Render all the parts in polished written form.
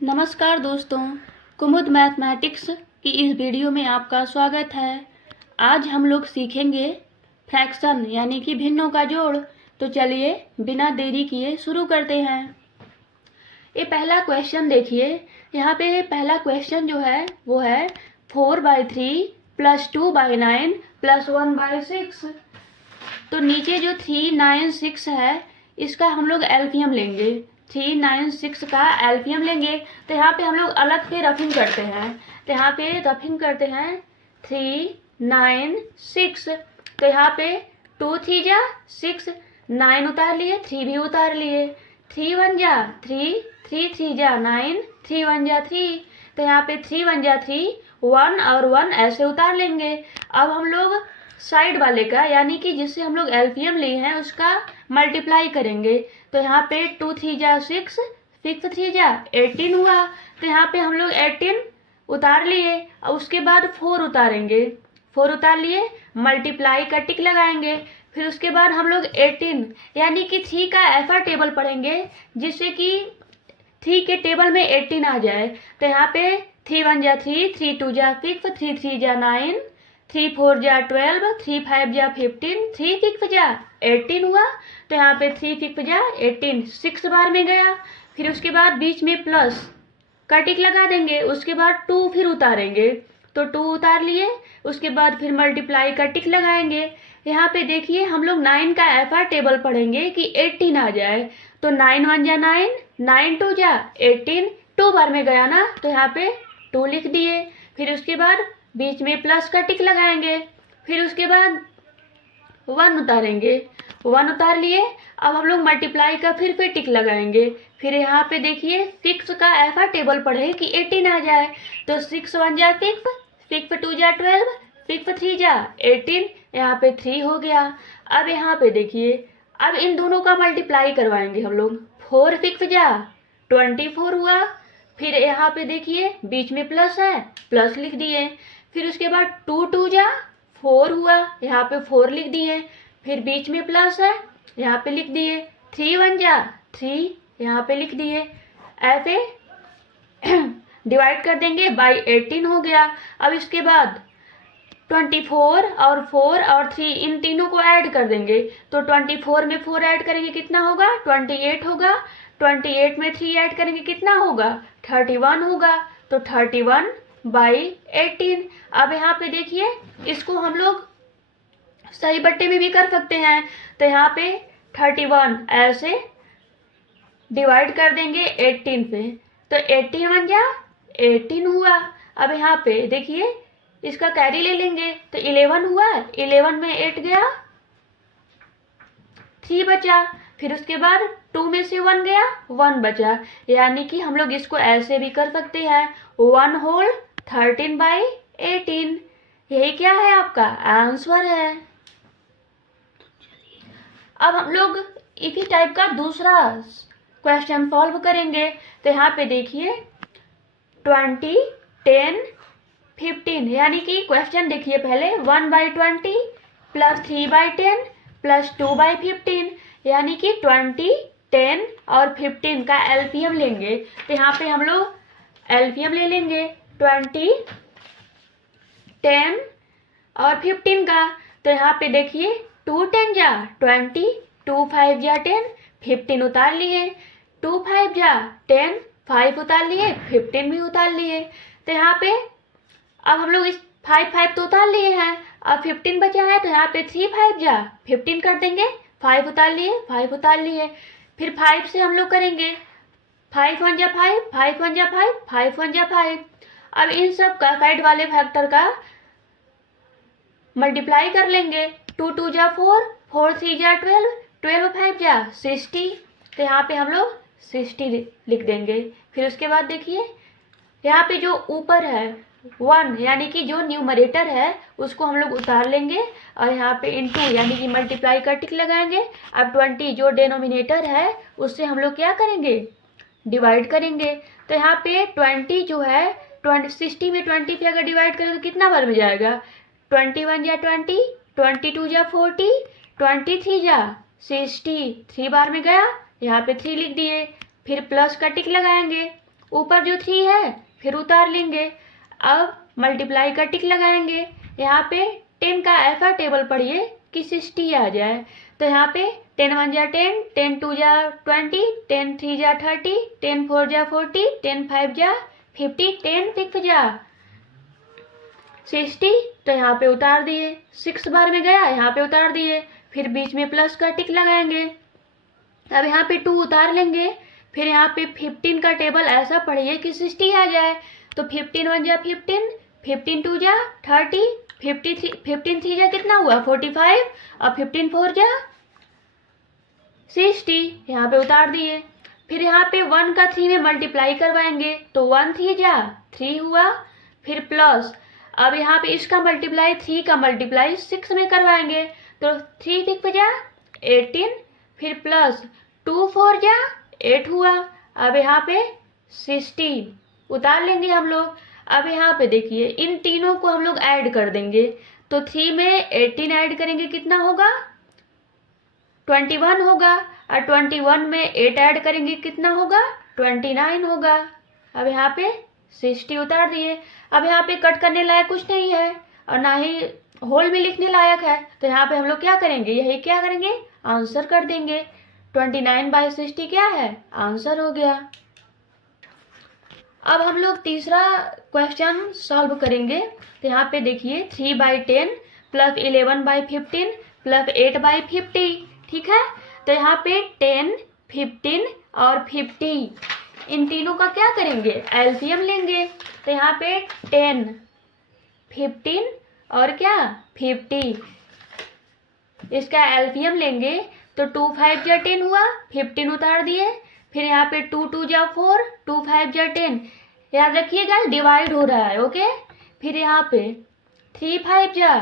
नमस्कार दोस्तों, कुमुद मैथमेटिक्स की इस वीडियो में आपका स्वागत है। आज हम लोग सीखेंगे फ्रैक्शन यानी कि भिन्नों का जोड़। तो चलिए बिना देरी किए शुरू करते हैं। ये पहला क्वेश्चन देखिए। यहाँ पे पहला क्वेश्चन जो है वो है 4/3 + 2/9 + 1/6। तो नीचे जो 3, 9, 6 है इसका हम लोग एलसीएम लेंगे। 3, 9, 6 का एलसीएम लेंगे। तो यहाँ पे हम लोग अलग से रफिंग करते हैं। तो यहाँ पे रफिंग करते हैं 3, 9, 6। तो यहाँ पे 2 3 जा 6, 9 उतार लिए, 3 भी उतार लिए। 3 1 जा 3, 3 3 जा 9, 3 1 जा 3। तो यहाँ पे 3 1 जा 3, 1 और 1 ऐसे उतार लेंगे। अब हम लोग साइड वाले का यानी कि जिससे हम लोग एलसीएम लिए हैं उसका मल्टीप्लाई करेंगे। तो यहाँ पे 2 3 जा 6, 6 3 जा 18 हुआ। तो यहाँ पे हम लोग 18 उतार लिए और उसके बाद 4 उतारेंगे। 4 उतार लिए, मल्टीप्लाई का टिक लगाएंगे। फिर उसके बाद हम लोग 18 यानी कि 3 का ऐसा टेबल पढ़ेंगे जिससे कि 3 के टेबल में 18 आ जाए। तो यहाँ पे 3 1 जा 3, 3 2 जा 6, 3 3 जा 9, 3 4 जा 12, 3 5 जा 15, 3 6 जा 18 हुआ। तो यहाँ पे 3 6 जा 18 6 बार में गया। फिर उसके बाद बीच में प्लस का टिक लगा देंगे। उसके बाद 2 फिर उतारेंगे। तो 2 उतार लिए, उसके बाद फिर मल्टीप्लाई का टिक लगाएंगे। यहाँ पे देखिए हम लोग 9 का ऐसा टेबल पढ़ेंगे कि 18 आ जाए। तो 9 1 जा 9, 9 2 जा 18, 2 बार में गया ना तो यहाँ पे 2 लिख दिए। फिर उसके बाद बीच में प्लस का टिक लगाएंगे। फिर उसके बाद 1 उतारेंगे, 1 उतार लिए। अब हम लोग मल्टीप्लाई का फिर टिक लगाएंगे। फिर यहाँ पे देखिए 6 का ऐसा टेबल पढ़े कि 18 आ जाए। तो 6 1 जा 6, 6 2 जा 12, 6 3 जा 18, यहाँ पे 3 हो गया। अब यहाँ पे देखिए अब इन दोनों का मल्टीप्लाई करवाएंगे हम लोग। 4 6 जा 24 हुआ। फिर यहाँ पे देखिए बीच में प्लस है, प्लस लिख दिए। फिर उसके बाद 2 2 जा 4 हुआ, यहाँ पे 4 लिख दिए। फिर बीच में प्लस है, यहाँ पे लिख दिए। 3 1 जा 3, यहाँ पे लिख दिए। ऐसे डिवाइड कर देंगे बाई 18 हो गया। अब इसके बाद 24 और 4 और 3 इन तीनों को ऐड कर देंगे। तो 24 में 4 ऐड करेंगे कितना होगा? 28 होगा। 28 में 3 ऐड करेंगे कितना होगा? 31 होगा। तो 31/18। अब यहाँ पे देखिए इसको हम लोग सही बट्टे में भी कर सकते हैं। तो यहाँ पे 31 ऐसे डिवाइड कर देंगे 18 पे। तो 18 1 जा 18 हुआ। अब यहाँ पे देखिए इसका कैरी ले लेंगे। तो 11 हुआ, 11 में 8 गया, 3 बचा। फिर उसके बाद 2 में से 1 गया, 1 बचा। यानी कि हम लोग इसको ऐसे भी कर सकते हैं 1 होल 13/18। यही क्या है आपका आंसर है। अब हम लोग इसी टाइप का दूसरा क्वेश्चन सॉल्व करेंगे। तो यहाँ पे देखिए 20 10 15 यानी कि क्वेश्चन देखिए पहले 1/20 + 3/10 + 2/15 यानी कि 20 10 और 15 का एलसीएम लेंगे। तो यहाँ पे हम लोग एलसीएम ले लेंगे 20 10 और 15 का। तो यहाँ पे देखिए 2 10 जा 20, 2 5 जा 10, 15 उतार लिए। 2 5 जा 10, 5 उतार लिए, 15 भी उतार लिए। तो यहाँ पे अब हम लोग इस 5 5 तो उतार लिए हैं। अब 15 बचा है तो यहाँ पे 3 5 जा 15 कर देंगे, 5 उतार लिए, 5 उतार लिए। फिर 5 से हम लोग करेंगे 5 1 जा 5, 5 1 जा 5, 5 1 जा 5। अब इन सब का साइड वाले फैक्टर का मल्टीप्लाई कर लेंगे। 2 2 जा 4, 4 3 जा 12, 12 5 जा 60। तो यहाँ पे हम लोग 60 लिख देंगे। फिर उसके बाद देखिए यहाँ पे जो ऊपर है 1 यानी कि जो न्यूमरेटर है उसको हम लोग उतार लेंगे और यहाँ पे इनटू यानी कि मल्टीप्लाई का टिक लगाएंगे। अब 20 जो डिनोमिनेटर है उससे हम लोग क्या करेंगे? डिवाइड करेंगे। तो यहाँ पे 20 जो है 60 में 20 पे अगर डिवाइड करें तो कितना बार में जाएगा? 21 जा 20, 22 जा 40, 23 जा 60, 3 बार में गया, यहाँ पे 3 लिख दिए। फिर प्लस का टिक लगाएंगे। ऊपर जो 3 है फिर उतार लेंगे। अब मल्टीप्लाई का टिक लगाएंगे। यहाँ पे 10 का ऐसा टेबल पढ़िए कि 60 आ जाए। तो यहाँ पे 10 1 जा 10, 10 2 जा 20, 10 3 जा 30, 10 4 जा 40, 10 5 जा 50, 10 6 जा 60। तो यहाँ पे उतार दिए। 6 बार में गया, यहाँ पे उतार दिए। फिर बीच में प्लस का टिक लगाएंगे। अब यहाँ पे 2 उतार लेंगे। फिर यहाँ पे 15 का टेबल ऐसा पढ़िए कि 60 आ जाए। तो 15 1 जा 15, 15 2 जा 30, 15 3 जा कितना हुआ 45, और 15 4 जा 60। यहाँ पे उतार दिए। फिर यहाँ पे 1 का 3 में मल्टीप्लाई करवाएंगे। तो 1 3 जा 3 हुआ। फिर प्लस, अब यहाँ पे इसका मल्टीप्लाई 3 का मल्टीप्लाई 6 में करवाएंगे। तो 3 6 जा 18, फिर प्लस 2 4 जा 8 हुआ। अब यहाँ पे 60 उतार लेंगे हम लोग। अब यहाँ पे देखिए इन तीनों को हम लोग ऐड कर देंगे। तो 3 में 18 ऐड करेंगे कितना होगा 21 होगा, और 21 में 8 ऐड करेंगे कितना होगा 29 होगा। अब यहाँ पे 60 उतार दिए। अब यहाँ पे कट करने लायक कुछ नहीं है और ना ही होल में लिखने लायक है। तो यहाँ पे हम लोग क्या करेंगे, यही क्या करेंगे आंसर कर देंगे। 29/60 क्या है आंसर हो गया। अब हम लोग तीसरा क्वेश्चन सॉल्व करेंगे। तो यहाँ पे देखिए 3/10 प्लस 11/15 प्लस 8/50, ठीक है। तो यहाँ पे 10, 15 और 50 इन तीनों का क्या करेंगे एलसीएम लेंगे। तो यहाँ पे 10, 15 और क्या 50, इसका एलसीएम लेंगे। तो 2 5 जा 10 हुआ, 15 उतार दिए। फिर यहाँ पे 2 2 जा 4, 2 5 जा 10, याद रखिएगा डिवाइड हो रहा है, ओके। फिर यहाँ पे 3 5 जा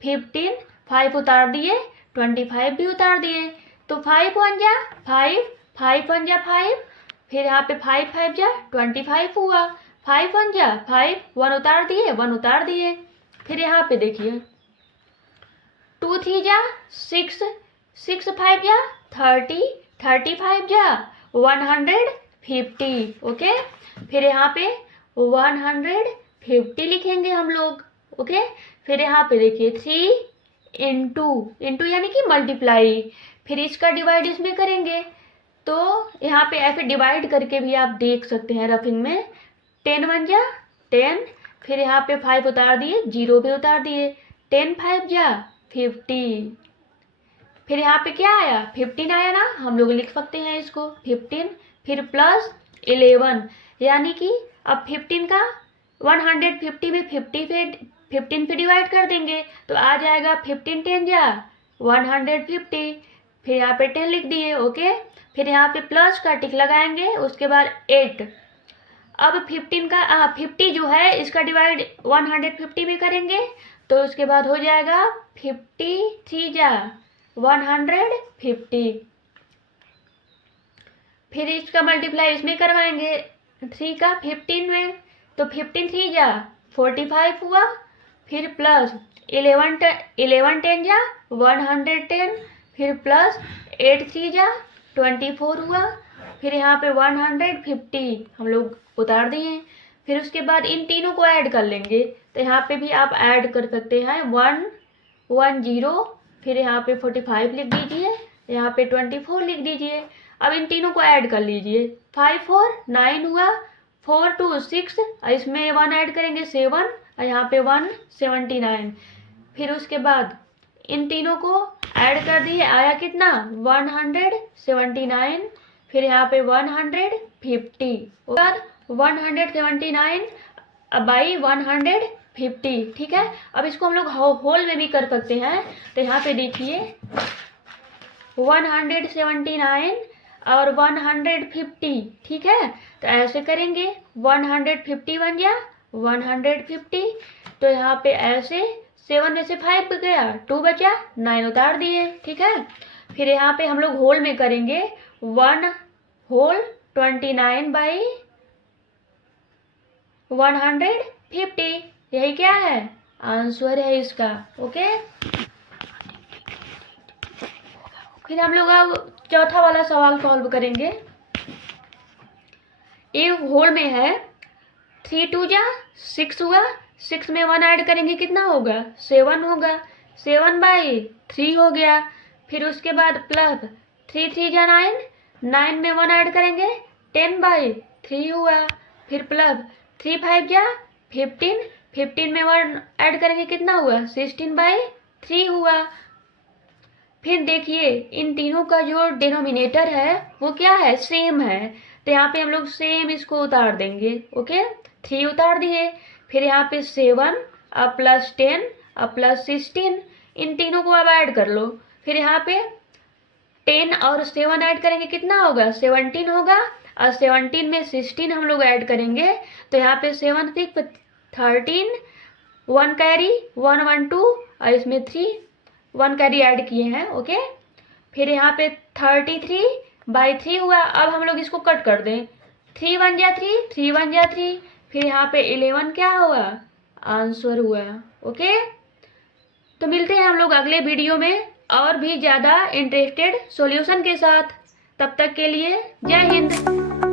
15, 5 उतार दिए, 25 भी उतार दिए। तो 5 1 जा 5, 5 1 जा 5, फिर यहाँ पे 5 5 जा 25 हुआ। 5 1 जा 5, 1 उतार दिए, 1 उतार दिए। फिर यहाँ पे देखिए 2 3 जा 6, 6 5 जा 30, 35 जा 150, ओके। फिर यहाँ पे 150 लिखेंगे हम लोग, ओके। फिर यहाँ पे देखिए 3 इंटू यानी कि मल्टीप्लाई, फिर इसका डिवाइड इसमें करेंगे। तो यहाँ पे ऐसे डिवाइड करके भी आप देख सकते हैं रफिंग में। 10 1 जा 10, फिर यहाँ पे 5 उतार दिए, 0 भी उतार दिए। 10 5 जा 50, फिर यहाँ पे क्या आया 15 आया ना, हम लोग लिख सकते हैं इसको 15, फिर प्लस 11, यानी कि अब 15 का 150 में 15 पे डिवाइड कर देंगे। तो आ जाएगा 15 10 जा 150, फिर यहाँ पे 10 लिख दिए, ओके। फिर यहाँ पे प्लस का टिक लगाएंगे, उसके बाद 8। अब 15 का 50 जो है इसका डिवाइड 150 में करेंगे। तो उसके बाद हो जाएगा 53 जा 150, फिर इसका मल्टीप्लाई इसमें करवाएंगे 3 का 15 में। तो 15 3 जा 45 हुआ, फिर प्लस 11 10 जा 110, फिर प्लस 8 3 जा 24 हुआ। फिर यहाँ पे 150 हम लोग उतार दिए। फिर उसके बाद इन तीनों को ऐड कर लेंगे। तो यहाँ पे भी आप ऐड कर सकते हैं 110, फिर यहाँ पे 45 लिख दीजिए, यहाँ पे 24 लिख दीजिए। अब इन तीनों को ऐड कर लीजिए। 5 4 9 हुआ, 4 2 6, इसमें 1 ऐड करेंगे 7, और यहाँ पे 179। फिर उसके बाद इन तीनों को ऐड कर दिए, आया कितना 179, फिर यहाँ पे 150 और 179 बाई 150, ठीक है। अब इसको हम लोग होल में भी कर सकते हैं। तो यहाँ पे देखिए 179 और 150, ठीक है। तो ऐसे करेंगे 150 बन गया 150। तो यहाँ पे ऐसे 7 में से 5 गया, 2 बचा, 9 उतार दिए, ठीक है। फिर यहाँ पे हम लोग होल में करेंगे 1 होल 29 बाई 150, यही क्या है आंसर है इसका, ओके। फिर हम लोग अब चौथा वाला सवाल सॉल्व करेंगे। ये होल में है 3 2 जा 6 हुआ, 6 में 1 ऐड करेंगे कितना होगा 7 होगा, 7/3 हो गया। फिर उसके बाद प्लस 3 3 जा 9, 9 में 1 ऐड करेंगे 10/3 हुआ। फिर प्लस 3 5 जा 15, 15 में 1 ऐड करेंगे कितना हुआ 16/3 हुआ। फिर देखिए इन तीनों का जो डिनोमिनेटर है वो क्या है सेम है, तो यहाँ पे हम लोग सेम इसको उतार देंगे। ओके 3 उतार दिए, फिर यहाँ पे 7 अब प्लस 10 अब प्लस 16, इन तीनों को अब ऐड कर लो। फिर यहाँ पे 10 और 7 ऐड करेंगे कितना होगा 17 होगा, और 17 में 16 हम लोग ऐड करेंगे तो यहाँ पे 7 6 13, 1 कैरी 1 1 2 और इसमें 3 1 कैरी ऐड किए हैं। ओके फिर यहाँ पे 33/3 हुआ। अब हम लोग इसको कट कर दें, 3 1 जा 3, 3 1 जा 3, फिर यहाँ पे 11 क्या हुआ आंसर हुआ। ओके तो मिलते हैं हम लोग अगले वीडियो में और भी ज़्यादा इंटरेस्टेड सॉल्यूशन के साथ। तब तक के लिए जय हिंद।